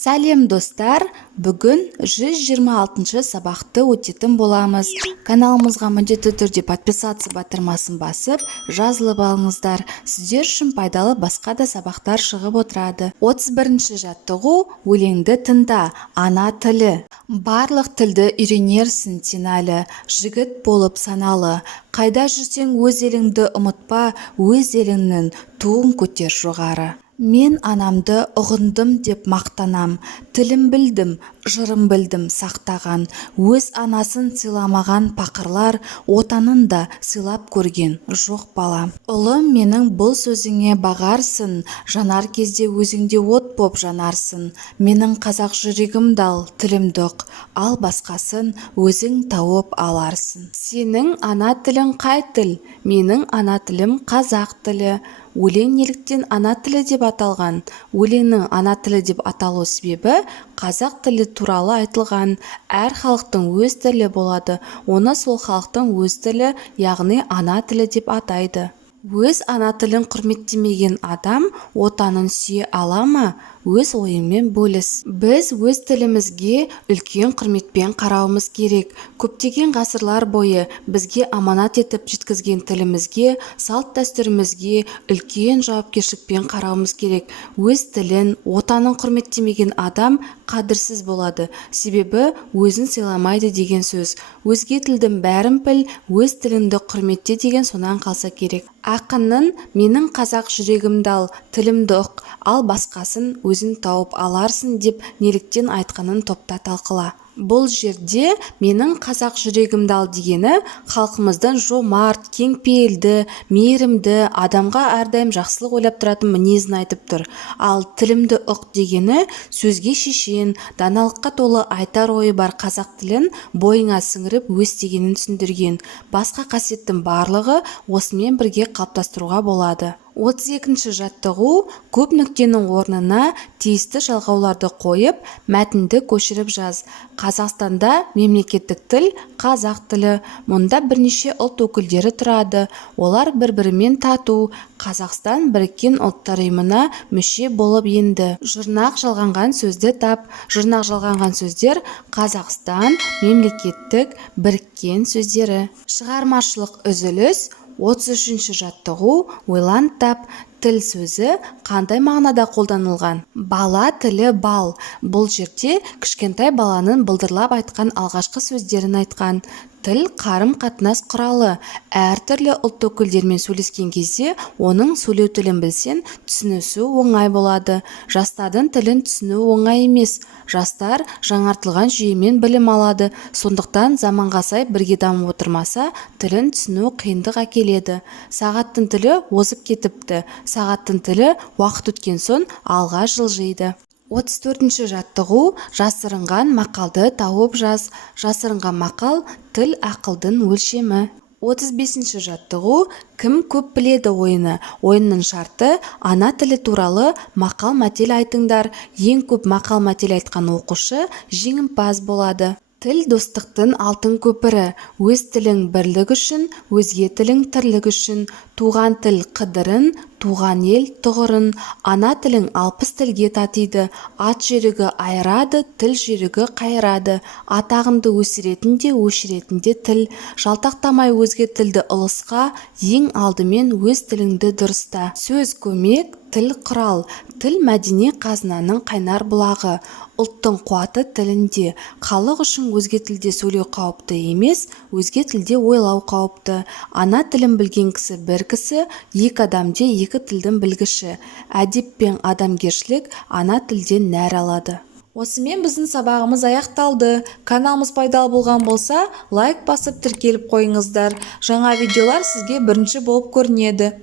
Сәлем достар, бүгін 126 сабақты өтетін боламыз. Каналымызға міндетті түрде подписаться батырмасын басып, жазылып алыңыздар. Сіздер үшін пайдалы басқа да сабақтар шығып отырады. 31-ші жаттығу өлеңді тыңда, ана тілі. Барлық тілді үйренерсің сен әлі, жігіт болып саналы. Қайда жүрсең өз еліңді ұмытпа, өз еліңнің туын көтер жоғары. Мен анамды ұғындым деп мақтанам, тілім білдім, жырым білдім сақтаған. Өз анасын сыйламаған пақырлар, отанын да сыйлап көрген жоқ балам. Ұлым, менің бұл сөзіңе бағарсың, жанар кезде өзіңде от боп жанарсың. Менің қазақ жүрегім дал, тілімді ұқ, ал басқасын өзің тауып аларсың. Сенің ана тілің қай тіл? Менің ана тілім қазақ тілі. Өлең неліктен ана тілі деп аталған? Өлеңнің ана тілі деп аталу себебі қазақ тілі туралы айтылған. Әр халықтың өз тілі болады, оны сол халықтың өз тілі, яғни ана тілі деп атайды. Өз ана тілін құрметтемеген адам отанын сүйе ала ма? Өз ойымен бөліс. Біз өз тілімізге үлкен құрметпен қарауымыз керек. Көптеген ғасырлар бойы бізге аманат етіп жеткізген тілімізге, салт дәстүрімізге үлкен жауапкершілікпен қарауымыз керек. Өз тілін, отанын құрметтемеген адам қадірсіз болады. Себебі өзін сыйламайды деген сөз. Өзге тілдің бәрін біл, өз тіліңді құрметте деген сонан қалса керек. Ақынның менің қазақ жүрегімді ал, тілімді ұқ, ал басқасын өзің тауып аларсың деп неліктен айтқанын топта талқыла. Бұл жерде менің қазақ жүрегімді ал дегені халқымыздың жомарт, кеңпейілді, мейірімді, адамға әрдайым жақсылық ойлап тұратын мінезін айтып тұр. Ал тілімді ұқ дегені сөзге шешен, даналыққа толы айтар ойы бар қазақ тілін бойыңа сіңіріп өс дегенін түсіндірген. Басқа қасиеттің барлығы осымен бірге қалыптастыруға болады. 32-ші жаттығу көп нүктенің орнына тиісті жалғауларды қойып, мәтінді көшіріп жаз. Қазақстанда мемлекеттік тіл қазақ тілі. Мұнда бірнеше ұлт өкілдері тұрады. Олар бір-бірімен тату. Қазақстан біріккен ұлттар ұйымына мүше болып енді. Жұрнақ жалғанған сөзді тап. Жұрнақ жалғанған сөздер Қазақстан мемлекеттік біріккен сөздері. Шығармашылық үзіліс. 33-ші жаттығу ойлан тап. Тіл сөзі қандай мағынада қолданылған? Бала тілі бал. Бұл жерде кішкентай баланың былдырлап айтқан алғашқы сөздерін айтқан. Тіл қарым-қатынас құралы. Әртүрлі ұлт өкілдерімен сөйлескен кезде оның сөйлеу тілін білсең, түсінісу оңай болады. Жастардың тілін түсіну оңай емес. Жастар жаңартылған жүйемен білім алады. Сондықтан заманға сай бірге дамып отырмаса, тілін түсіну қиындық әкеледі. Сағаттың тілі озып кетіпті. Сағаттың тілі уақыт өткен соң алға жылжиды. 34-ші жаттығу жасырынған мақалды тауып жаз. Жасырынған мақал тіл ақылдың өлшемі. 35-ші жаттығу кім көп біледі ойыны. Ойынның шарты ана тілі туралы мақал-мәтел айтыңдар. Ең көп мақал-мәтел айтқан оқушы жеңімпаз болады. Тіл достықтың алтын көпірі. Өз тілің бірлік үшін, өзге тілің тірлік үшін. Туған тіл қыдырын, туған ел тұғырын. Ана тілің 60 тілге татиды. Ат жүйрігі айырады, тіл жүйрігі қайырады. Атағыңды өсіретін де, өшіретін де тіл. Жалтақтамай өзге тілді ұлысқа, ең алдымен өз тіліңді дұрыста. Сөз көмек, тіл құрал. Тіл мәдени қазынаның қайнар бұлағы. Ұлттың қуаты тілінде. Халық үшін өзге тілде сөйлеу қауіпті емес, өзге тілде ойлау қауіпті. Ана тілін білген кісі бір кісі, екі адамде екі тілдің білгіші. Әдеп пен адамгершілік ана тілден нәр алады. Осымен біздің сабағымыз аяқталды. Каналымыз пайдалы болған болса, лайк басып тіркеліп қойыңыздар. Жаңа видеолар сізге бірінші болып көрінеді.